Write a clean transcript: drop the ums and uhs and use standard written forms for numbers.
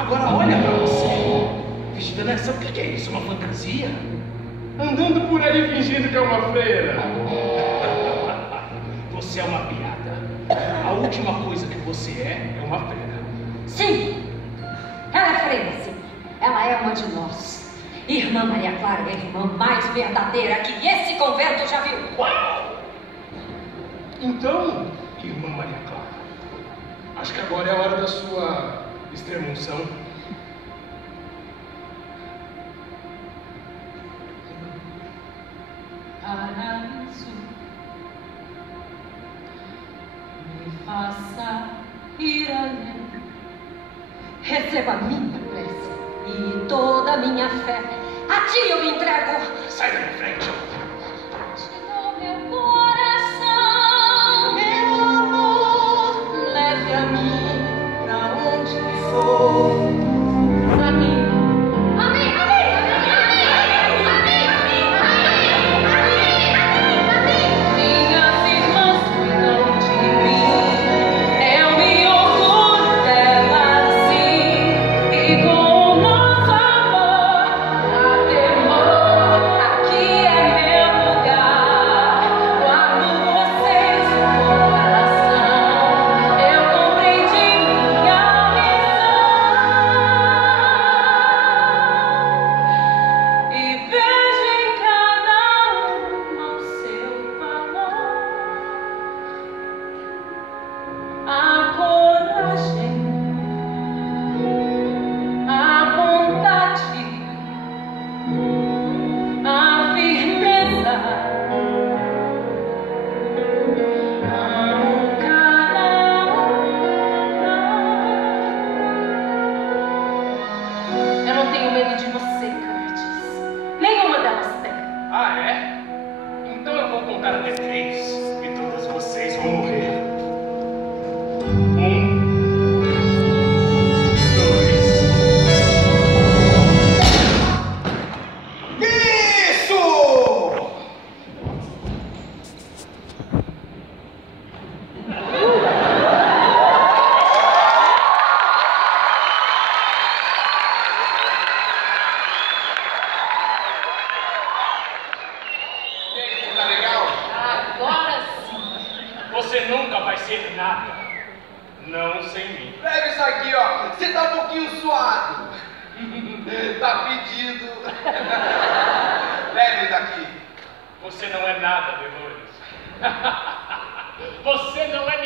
Agora olha pra você. Vestida nessa, o que é isso? Uma fantasia? Andando por aí fingindo que é uma freira. Você é uma piada. A última coisa que você é uma freira. Sim! Ela é freira, sim. Ela é uma de nós. Irmã Maria Clara é a irmã mais verdadeira que esse convento já viu. Uau! Então, irmã Maria Clara, acho que agora é a hora da sua extrema-unção. Paraíso, me faça ir além. Receba minha prece e toda a minha fé. A ti eu me entrego. Sai da minha frente. Te dou meu coração, meu amor. Leve a mim pra onde for. A mim. Você não é nada, Dolores. Você não é